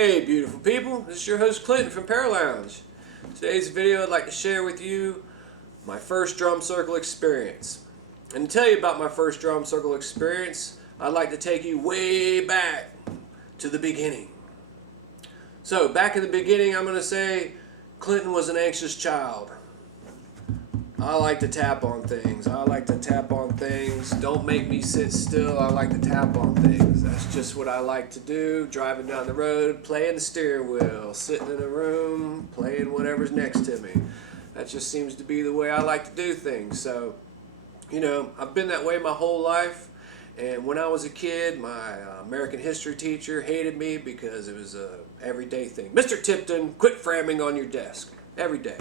Hey beautiful people, this is your host Clinton from Paralounge. Today's video I'd like to share with you my first drum circle experience. And to tell you about my first drum circle experience, I'd like to take you way back to the beginning. So back in the beginning, I'm going to say Clinton was an anxious child. I like to tap on things. Don't make me sit still. I like to tap on things. That's just what I like to do. Driving down the road, playing the steering wheel, sitting in a room, playing whatever's next to me. That just seems to be the way I like to do things. So, I've been that way my whole life. And when I was a kid, my American history teacher hated me because it was a everyday thing. Mr. Tipton, quit framming on your desk. Every day.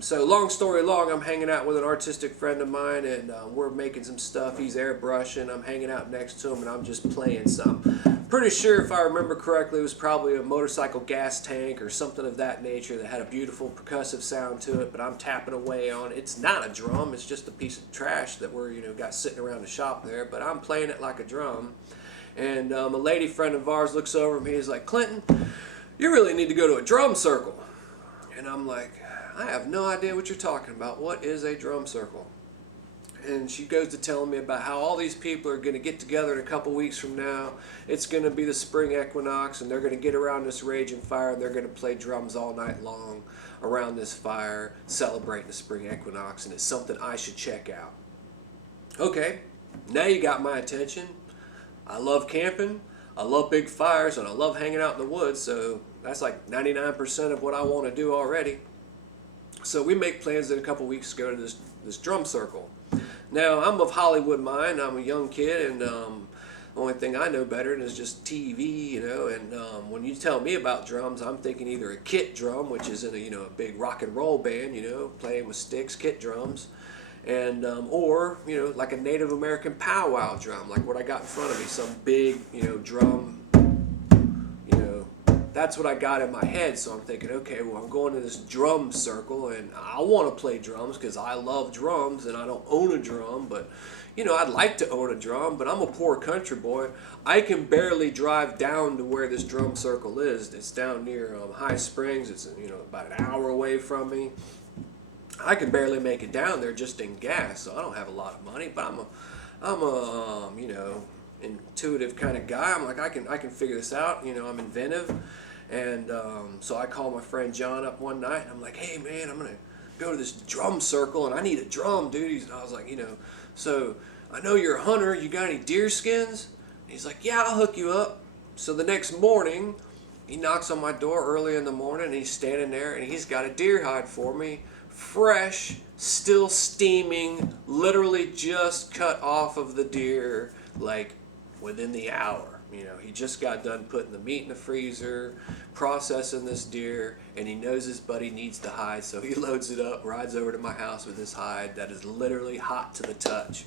So long story long, I'm hanging out with an artistic friend of mine, and we're making some stuff. He's airbrushing. I'm hanging out next to him, and I'm just playing some. Pretty sure, if I remember correctly, it was probably a motorcycle gas tank or something of that nature that had a beautiful percussive sound to it, but I'm tapping away on it. It's not a drum. It's just a piece of trash that we're, got sitting around the shop there, but I'm playing it like a drum. And a lady friend of ours looks over at me. He's like, "Clinton, you really need to go to a drum circle." And I'm like, "I have no idea what you're talking about. What is a drum circle?" And she goes to telling me about how all these people are going to get together in a couple weeks from now. It's going to be the spring equinox, and they're going to get around this raging fire, and they're going to play drums all night long around this fire, celebrating the spring equinox, and it's something I should check out. Okay, now you got my attention. I love camping, I love big fires, and I love hanging out in the woods, so that's like 99% of what I want to do already. So we make plans in a couple weeks to go to this drum circle. Now, I'm of Hollywood mind. I'm a young kid, and the only thing I know better is just TV, and when you tell me about drums, I'm thinking either a kit drum, which is in a big rock and roll band, playing with sticks, kit drums, and or like a Native American powwow drum, like what I got in front of me, some big drum. That's what I got in my head. So I'm thinking, okay, well, I'm going to this drum circle, and I want to play drums because I love drums, and I don't own a drum, but I'd like to own a drum, but I'm a poor country boy. I can barely drive down to where this drum circle is. It's down near High Springs. It's about an hour away from me. I can barely make it down there just in gas, so I don't have a lot of money. But I'm a intuitive kind of guy. I'm like, I can figure this out. I'm inventive, and so I called my friend John up one night, and I'm like, "Hey man, I'm gonna go to this drum circle, and I need a drum, dude." I was like, so I know you're a hunter. You got any deer skins? And he's like, "Yeah, I'll hook you up." So the next morning, he knocks on my door early in the morning, and he's standing there, and he's got a deer hide for me, fresh, still steaming, literally just cut off of the deer, like within the hour. He just got done putting the meat in the freezer, processing this deer, and he knows his buddy needs the hide, so he loads it up, rides over to my house with this hide that is literally hot to the touch.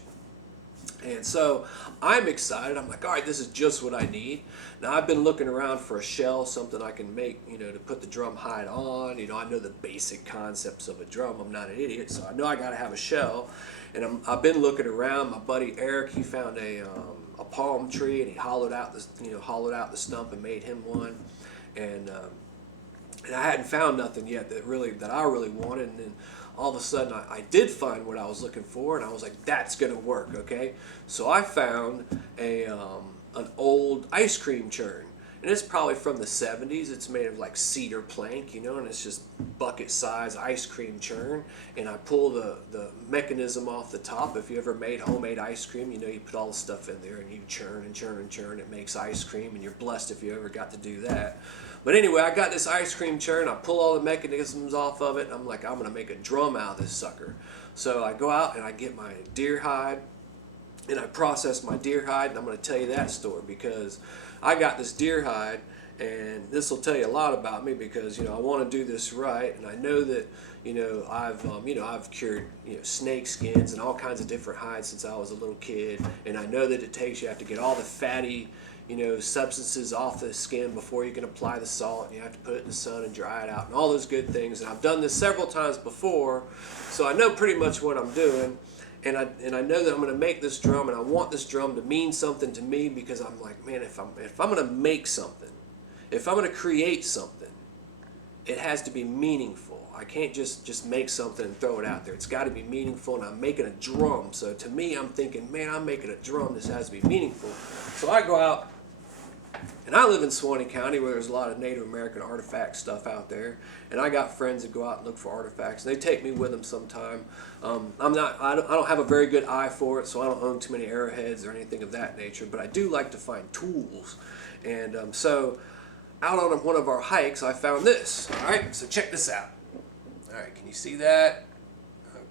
And so I'm excited. I'm like, all right, this is just what I need. Now, I've been looking around for a shell, something I can make, to put the drum hide on. I know the basic concepts of a drum. I'm not an idiot, so I know I got to have a shell. And I've been looking around. My buddy Eric, he found a palm tree, and he hollowed out the stump and made him one. And I hadn't found nothing yet that I really wanted. And then all of a sudden I did find what I was looking for, and I was like, that's gonna work. Okay, so I found an old ice cream churn, and it's probably from the 70s. It's made of like cedar plank, and it's just bucket size ice cream churn. And I pull the mechanism off the top. If you ever made homemade ice cream, you put all the stuff in there and you churn and churn and churn. It makes ice cream, and you're blessed if you ever got to do that. But anyway, I got this ice cream churn. I pull all the mechanisms off of it, and I'm like, I'm gonna make a drum out of this sucker. So I go out and I get my deer hide, and I process my deer hide, and I'm going to tell you that story because I got this deer hide, and this will tell you a lot about me because I want to do this right, and I know that I've cured snake skins and all kinds of different hides since I was a little kid, and I know that you have to get all the fatty substances off the skin before you can apply the salt, and you have to put it in the sun and dry it out and all those good things. And I've done this several times before, so I know pretty much what I'm doing. And I know that I'm going to make this drum, and I want this drum to mean something to me because I'm like, man, if I'm going to make something, if I'm going to create something, it has to be meaningful. I can't just make something and throw it out there. It's got to be meaningful, and I'm making a drum. So to me, I'm thinking, man, I'm making a drum. This has to be meaningful. So I go out, and I live in Suwannee County where there's a lot of Native American artifact stuff out there. And I got friends that go out and look for artifacts. And they take me with them sometime. I don't have a very good eye for it, so I don't own too many arrowheads or anything of that nature. But I do like to find tools. And so out on one of our hikes, I found this. All right, so check this out. All right, can you see that?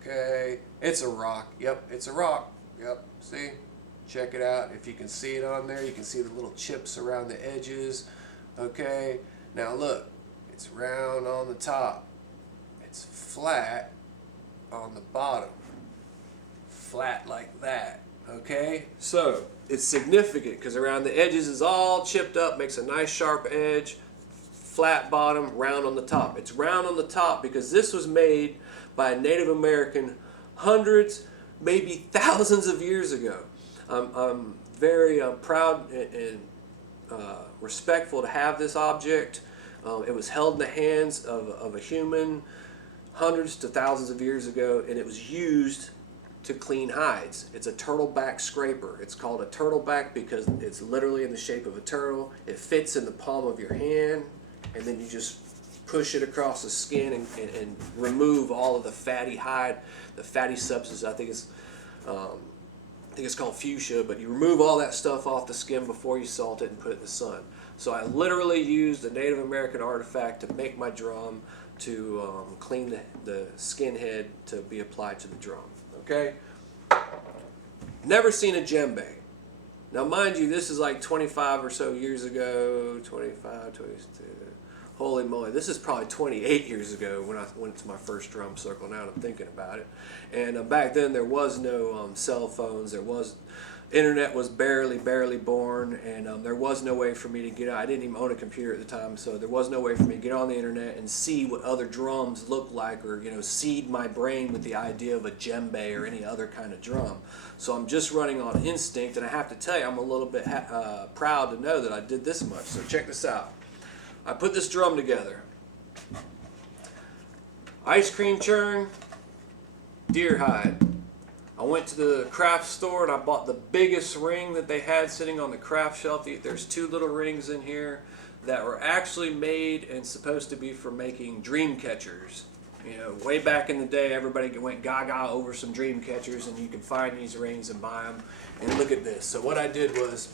Okay, it's a rock. Yep, it's a rock. Yep, see? Check it out. If you can see it on there, you can see the little chips around the edges. Okay, now look, it's round on the top. It's flat on the bottom. Flat like that. Okay, so it's significant because around the edges is all chipped up, makes a nice sharp edge. Flat bottom, round on the top. It's round on the top because this was made by a Native American hundreds, maybe thousands of years ago. I'm very proud and respectful to have this object. It was held in the hands of a human hundreds to thousands of years ago, and it was used to clean hides. It's a turtleback scraper. It's called a turtleback because it's literally in the shape of a turtle. It fits in the palm of your hand, and then you just push it across the skin and remove all of the fatty hide, the fatty substance. I think it's called fuchsia, but you remove all that stuff off the skin before you salt it and put it in the sun. So I literally used a Native American artifact to make my drum, to clean the skin head to be applied to the drum. Okay? Never seen a djembe. Now mind you, this is like 25 or so years ago, 25, 22. Holy moly, this is probably 28 years ago when I went to my first drum circle, now that I'm thinking about it. And back then there was no cell phones, internet was barely born, and there was no way for me to get on. I didn't even own a computer at the time, so there was no way for me to get on the internet and see what other drums look like, or seed my brain with the idea of a djembe or any other kind of drum. So I'm just running on instinct, and I have to tell you, I'm a little bit proud to know that I did this much. So check this out. I put this drum together. Ice cream churn, deer hide. I went to the craft store and I bought the biggest ring that they had sitting on the craft shelf. There's two little rings in here that were actually made and supposed to be for making dream catchers. Way back in the day, everybody went gaga over some dream catchers, and you can find these rings and buy them. And look at this. So what I did was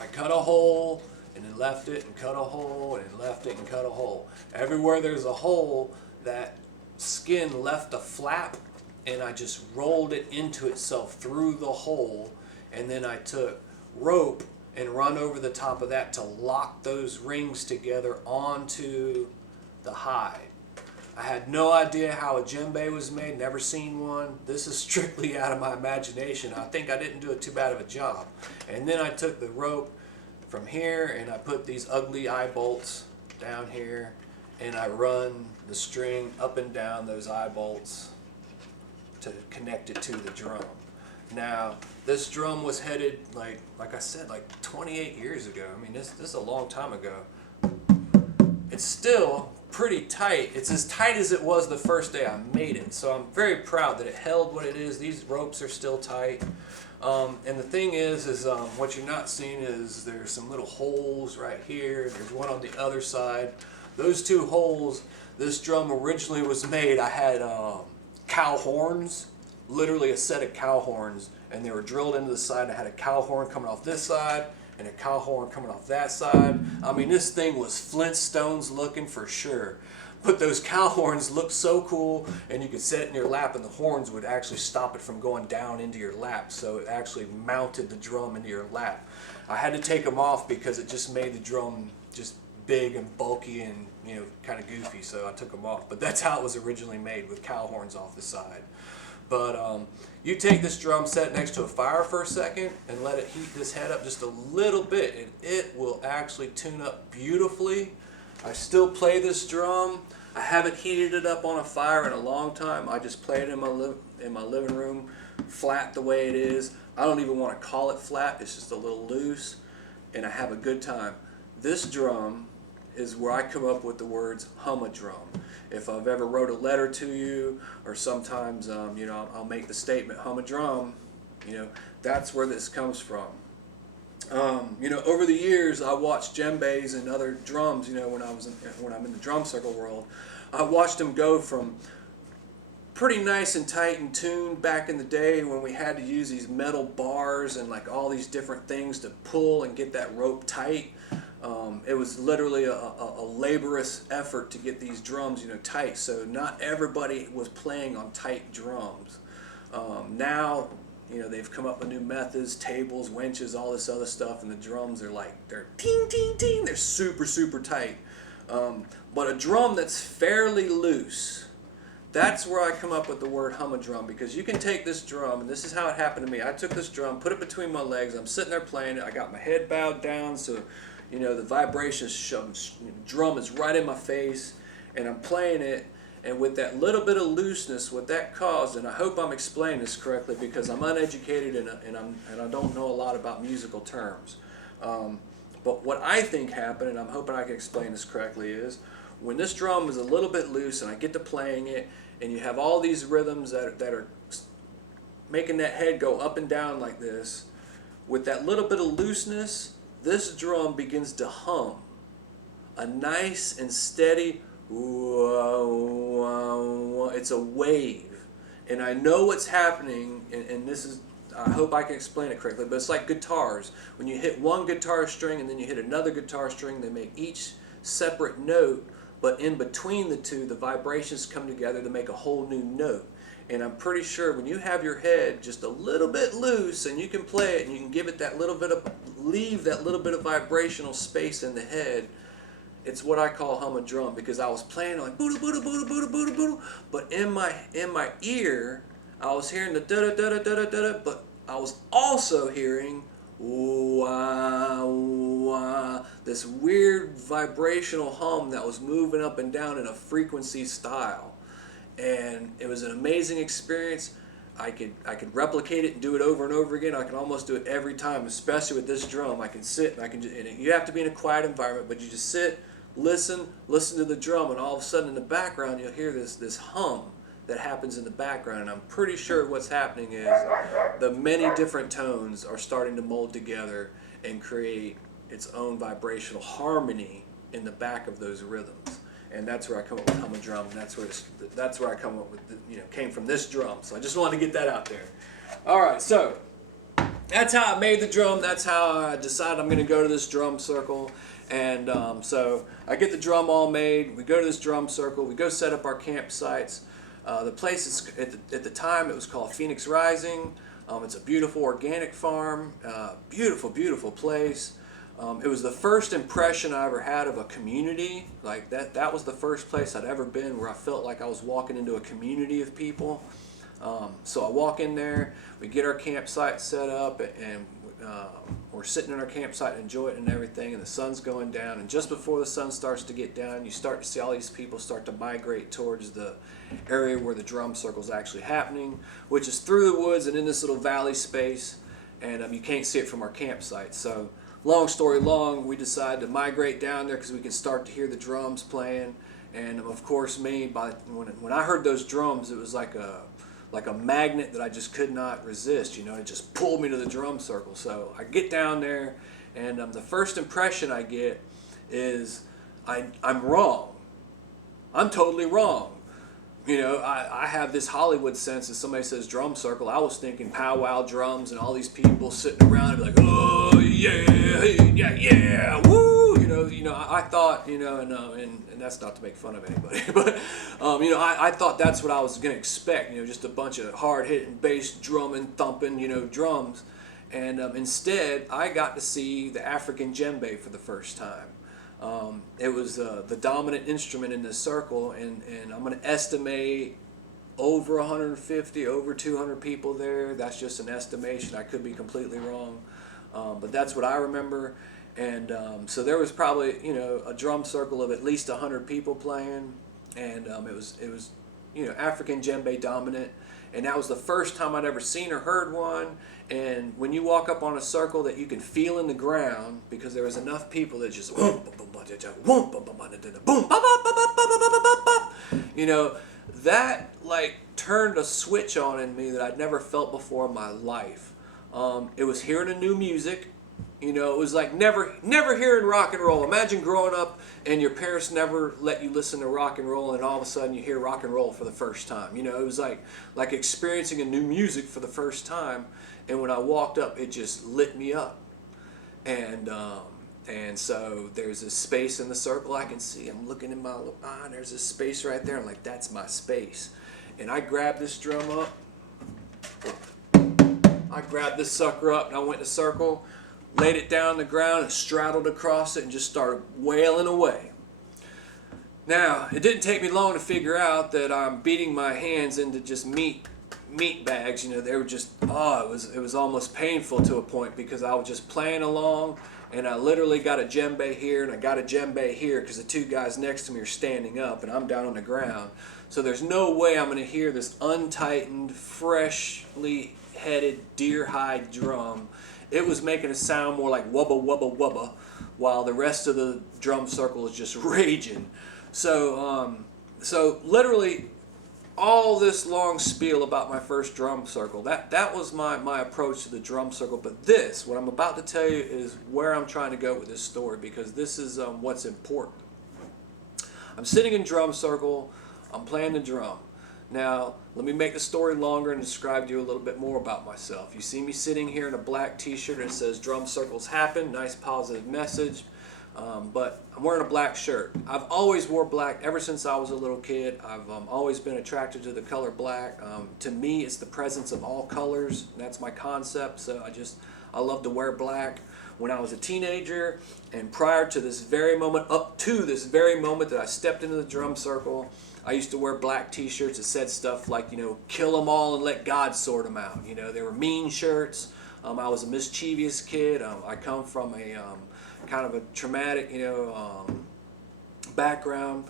I cut a hole and then left it and cut a hole and then left it and cut a hole. Everywhere there's a hole, that skin left a flap, and I just rolled it into itself through the hole, and then I took rope and run over the top of that to lock those rings together onto the hide. I had no idea how a djembe was made, never seen one. This is strictly out of my imagination. I think I didn't do it too bad of a job. And then I took the rope from here and I put these ugly eye bolts down here, and I run the string up and down those eye bolts to connect it to the drum. Now, this drum was headed, like I said, like 28 years ago. I mean, this is a long time ago. It's still pretty tight. It's as tight as it was the first day I made it. So I'm very proud that it held what it is. These ropes are still tight. And the thing is what you're not seeing is there's some little holes right here. There's one on the other side. Those two holes, this drum originally was made. I had cow horns, literally a set of cow horns, and they were drilled into the side. I had a cow horn coming off this side and a cow horn coming off that side. I mean, this thing was Flintstones looking for sure. But those cow horns looked so cool, and you could set it in your lap, and the horns would actually stop it from going down into your lap, so it actually mounted the drum into your lap. I had to take them off because it just made the drum just big and bulky and kind of goofy, so I took them off. But that's how it was originally made, with cow horns off the side. But you take this drum, set it next to a fire for a second, and let it heat this head up just a little bit, and it will actually tune up beautifully. I still play this drum. I haven't heated it up on a fire in a long time. I just play it in my living room, flat the way it is. I don't even want to call it flat. It's just a little loose, and I have a good time. This drum is where I come up with the words hum a drum. If I've ever wrote a letter to you, or sometimes I'll make the statement hum a drum, that's where this comes from. Over the years, I watched djembes and other drums. When I'm in the drum circle world, I watched them go from pretty nice and tight and tuned back in the day when we had to use these metal bars and like all these different things to pull and get that rope tight. It was literally a laborious effort to get these drums, tight. So not everybody was playing on tight drums. Now, they've come up with new methods, tables, winches, all this other stuff, and the drums are they're ting, ting, ting. They're super, super tight. But a drum that's fairly loose, that's where I come up with the word hum a drum, because you can take this drum, and this is how it happened to me. I took this drum, put it between my legs, I'm sitting there playing it, I got my head bowed down, so the vibration drum is right in my face, and I'm playing it, and with that little bit of looseness, what that caused, and I hope I'm explaining this correctly because I'm uneducated and I don't know a lot about musical terms. But what I think happened, and I'm hoping I can explain this correctly, is when this drum is a little bit loose and I get to playing it, and you have all these rhythms that are making that head go up and down like this, with that little bit of looseness, this drum begins to hum a nice and steady it's a wave, and I know what's happening, and this is, I hope I can explain it correctly, but it's like guitars. When you hit one guitar string and then you hit another guitar string, they make each separate note, but in between the two, the vibrations come together to make a whole new note. And I'm pretty sure when you have your head just a little bit loose and you can play it and you can give it that little bit of, leave that little bit of vibrational space in the head, it's what I call hum a drum, because I was playing like boo boo boo boo boo boo, but in my ear I was hearing the da da da da da da, but I was also hearing wah wah, this weird vibrational hum that was moving up and down in a frequency style, and it was an amazing experience. I could replicate it and do it over and over again. I can almost do it every time, especially with this drum. I can sit and and you have to be in a quiet environment, but you just sit, listen to the drum, and all of a sudden in the background you'll hear this hum that happens in the background. And I'm pretty sure what's happening is the many different tones are starting to mold together and create its own vibrational harmony in the back of those rhythms. And that's where I come up with hum a drum, and that's where I come up with came from this drum. So I just wanted to get that out there. All right, so that's how I made the drum. That's how I decided I'm going to go to this drum circle. And so I get the drum all made. We go to this drum circle. We go set up our campsites. The place is at the time it was called Phoenix Rising. It's a beautiful organic farm. Beautiful, beautiful place. It was the first impression I ever had of a community. Like that was the first place I'd ever been where I felt like I was walking into a community of people. So I walk in there, we get our campsite set up, and we're sitting in our campsite and enjoy it and everything, and the sun's going down, and just before the sun starts to get down, you start to see all these people start to migrate towards the area where the drum circle is actually happening, which is through the woods and in this little valley space, and you can't see it from our campsite. So long story long, we decided to migrate down there because we could start to hear the drums playing. And of course, when I heard those drums, it was like a magnet that I just could not resist. It just pulled me to the drum circle. So I get down there, and the first impression I get is I'm wrong. I'm totally wrong. I have this Hollywood sense. If somebody says drum circle, I was thinking powwow drums and all these people sitting around and be like, oh yeah, hey, yeah, woo. I thought, and that's not to make fun of anybody, but I thought that's what I was gonna expect. Just a bunch of hard hitting bass drumming, thumping, drums, and instead I got to see the African djembe for the first time. It was the dominant instrument in this circle, and I'm going to estimate over 150, over 200 people there. That's just an estimation. I could be completely wrong, but that's what I remember. And so there was probably a drum circle of at least 100 people playing, and it was African djembe dominant. And that was the first time I'd ever seen or heard one. And when you walk up on a circle that you can feel in the ground, because there was enough people that just you know, that like turned a switch on in me that I'd never felt before in my life. It was hearing a new music. You know, it was like never hearing rock and roll. Imagine growing up and your parents never let you listen to rock and roll, and all of a sudden you hear rock and roll for the first time. You know, it was like experiencing a new music for the first time. And when I walked up, it just lit me up. And so there's this space in the circle I can see. I'm looking in my eye, and there's this space right there. I'm like, that's my space. And I grabbed this drum up. I grabbed this sucker up, and I went in a circle, laid it down on the ground, and straddled across it, and just started wailing away. Now, it didn't take me long to figure out that I'm beating my hands into just meat bags. You know, they were just, it was almost painful to a point, because I was just playing along, and I literally got a djembe here and I got a djembe here, because the two guys next to me are standing up and I'm down on the ground. So there's no way I'm going to hear this untightened, freshly headed deer hide drum. It was making a sound more like wubba wubba wubba, while the rest of the drum circle is just raging. So literally all this long spiel about my first drum circle, that was my approach to the drum circle. But this, what I'm about to tell you, is where I'm trying to go with this story, because this is what's important. I'm sitting in drum circle, I'm playing the drum. Now, let me make the story longer and describe to you a little bit more about myself. You see me sitting here in a black t-shirt that says drum circles happen, nice positive message. But I'm wearing a black shirt. I've always wore black ever since I was a little kid. I've always been attracted to the color black. To me, it's the presence of all colors. That's my concept. So I love to wear black. When I was a teenager, and prior to this very moment, up to this very moment that I stepped into the drum circle, I used to wear black t-shirts that said stuff like, you know, kill them all and let God sort them out. You know, they were mean shirts. I was a mischievous kid. I come from a kind of a traumatic, background,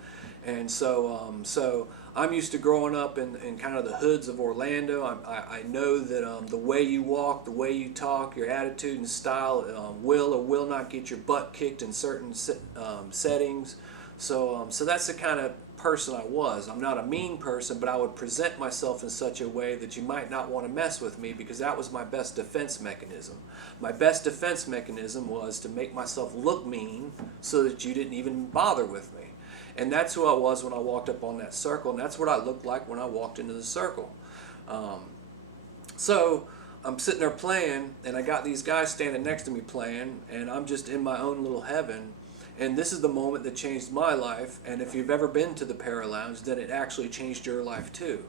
and so I'm used to growing up in kind of the hoods of Orlando. I know that the way you walk, the way you talk, your attitude and style will or will not get your butt kicked in certain settings. So that's the kind of person I was. I'm not a mean person, but I would present myself in such a way that you might not want to mess with me, because that was my best defense mechanism. My best defense mechanism was to make myself look mean so that you didn't even bother with me. And that's who I was when I walked up on that circle, and that's what I looked like when I walked into the circle. So I'm sitting there playing, and I got these guys standing next to me playing, and I'm just in my own little heaven. And this is the moment that changed my life. And if you've ever been to the Paralounge, then it actually changed your life too.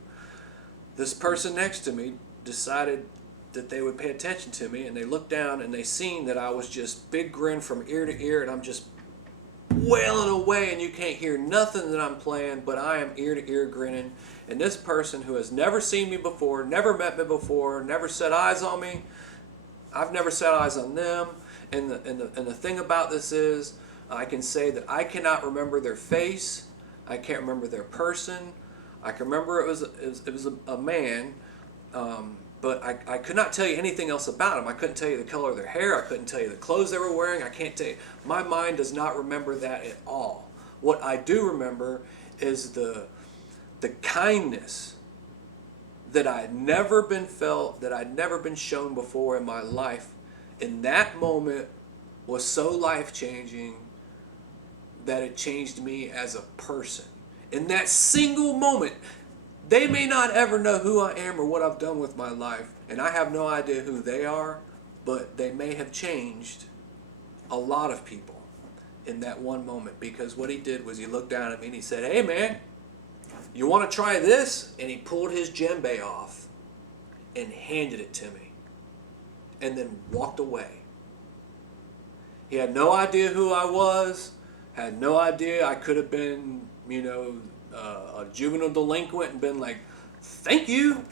This person next to me decided that they would pay attention to me, and they looked down and they seen that I was just big grin from ear to ear, and I'm just wailing away, and you can't hear nothing that I'm playing, but I am ear to ear grinning. And this person, who has never seen me before, never met me before, never set eyes on me, I've never set eyes on them. And the thing about this is, I can say that I cannot remember their face. I can't remember their person. I can remember it was a man, but I could not tell you anything else about them. I couldn't tell you the color of their hair. I couldn't tell you the clothes they were wearing. I can't tell you. My mind does not remember that at all. What I do remember is the kindness that I had never been felt, that I'd never been shown before in my life. In that moment was so life-changing that it changed me as a person. In that single moment, they may not ever know who I am or what I've done with my life, and I have no idea who they are, but they may have changed a lot of people in that one moment, because what he did was he looked down at me and he said, "Hey man, you want to try this?" And he pulled his djembe off and handed it to me, and then walked away. He had no idea who I was. Had no idea. I could have been, a juvenile delinquent and been like, "Thank you,"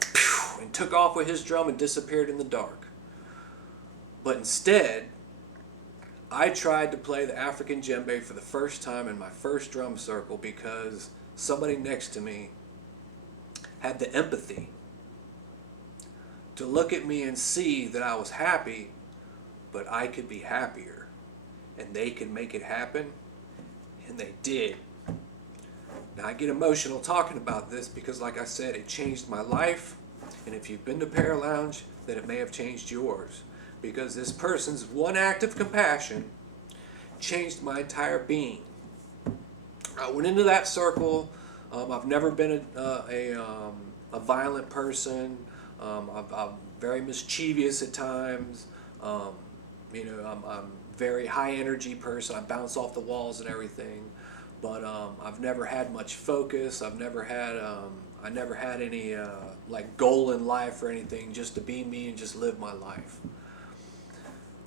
and took off with his drum and disappeared in the dark. But instead, I tried to play the African djembe for the first time in my first drum circle, because somebody next to me had the empathy to look at me and see that I was happy, but I could be happier, and they could make it happen, and they did. Now I get emotional talking about this because, like I said, it changed my life, and if you've been to Paralounge, then it may have changed yours, because this person's one act of compassion changed my entire being. I went into that circle. I've never been a violent person. I'm very mischievous at times. I'm a very high energy person. I bounce off the walls and everything. But I've never had much focus. I never had any like goal in life or anything. Just to be me and just live my life.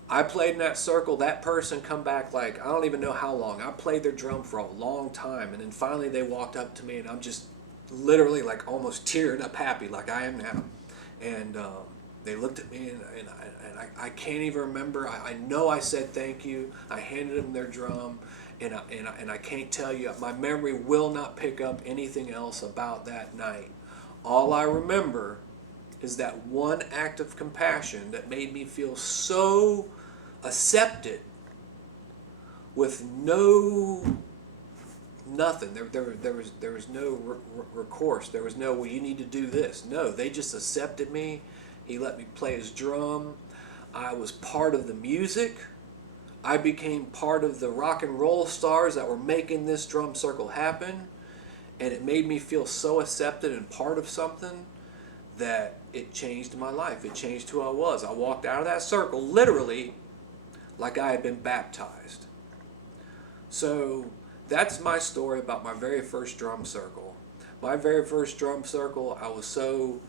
I played in that circle. That person come back like, I don't even know how long. I played their drum for a long time, and then finally they walked up to me, and I'm just literally like almost tearing up happy like I am now. And they looked at me, and I can't even remember. I know I said thank you. I handed them their drum, and I can't tell you, my memory will not pick up anything else about that night. All I remember is that one act of compassion that made me feel so accepted with nothing. There was no recourse. There was no, well, you need to do this. No, they just accepted me. He let me play his drum. I was part of the music. I became part of the rock and roll stars that were making this drum circle happen. And it made me feel so accepted and part of something that it changed my life. It changed who I was. I walked out of that circle literally like I had been baptized. So that's my story about my very first drum circle. My very first drum circle, I was so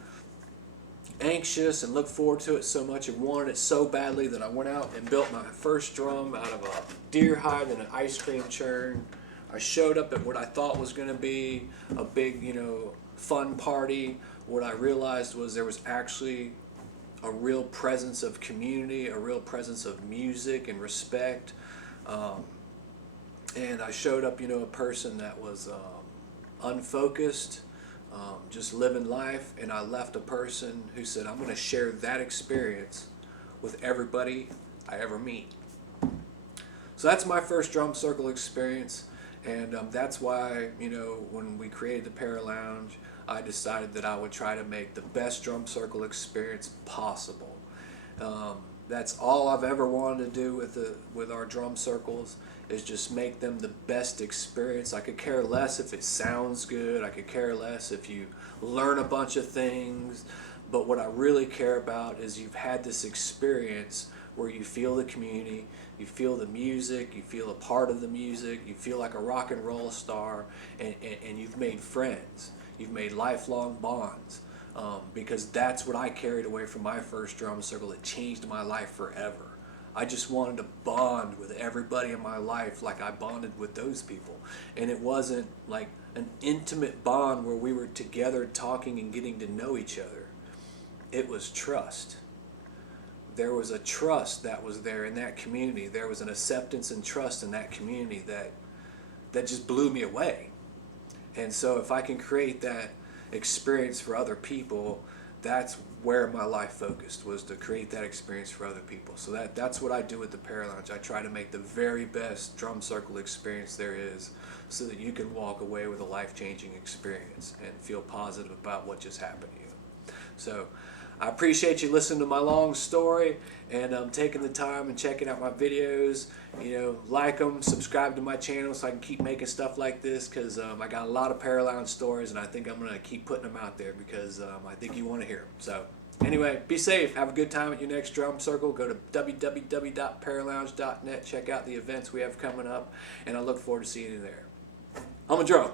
anxious and looked forward to it so much and wanted it so badly that I went out and built my first drum out of a deer hide and an ice cream churn. I showed up at what I thought was going to be a big, fun party. What I realized was there was actually a real presence of community, a real presence of music and respect. And I showed up, a person that was unfocused, just living life, and I left a person who said, I'm going to share that experience with everybody I ever meet. So that's my first drum circle experience, and that's why, when we created the Paralounge, I decided that I would try to make the best drum circle experience possible. That's all I've ever wanted to do with our drum circles, is just make them the best experience. I could care less if it sounds good. I could care less if you learn a bunch of things. But what I really care about is you've had this experience where you feel the community, you feel the music, you feel a part of the music, you feel like a rock and roll star, and you've made friends. You've made lifelong bonds. Because that's what I carried away from my first drum circle. It changed my life forever. I just wanted to bond with everybody in my life like I bonded with those people. And it wasn't like an intimate bond where we were together talking and getting to know each other. It was trust. There was a trust that was there in that community. There was an acceptance and trust in that community that just blew me away. And so if I can create that experience for other people, that's where my life focused, was to create that experience for other people. So that's what I do with the Paralounge. I try to make the very best drum circle experience there is, so that you can walk away with a life-changing experience and feel positive about what just happened to you. So I appreciate you listening to my long story and taking the time and checking out my videos. Like them, subscribe to my channel so I can keep making stuff like this, because I got a lot of Paralounge stories, and I think I'm going to keep putting them out there because I think you want to hear them. So anyway, be safe. Have a good time at your next drum circle. Go to www.paralounge.net. Check out the events we have coming up, and I look forward to seeing you there. I'm a drum.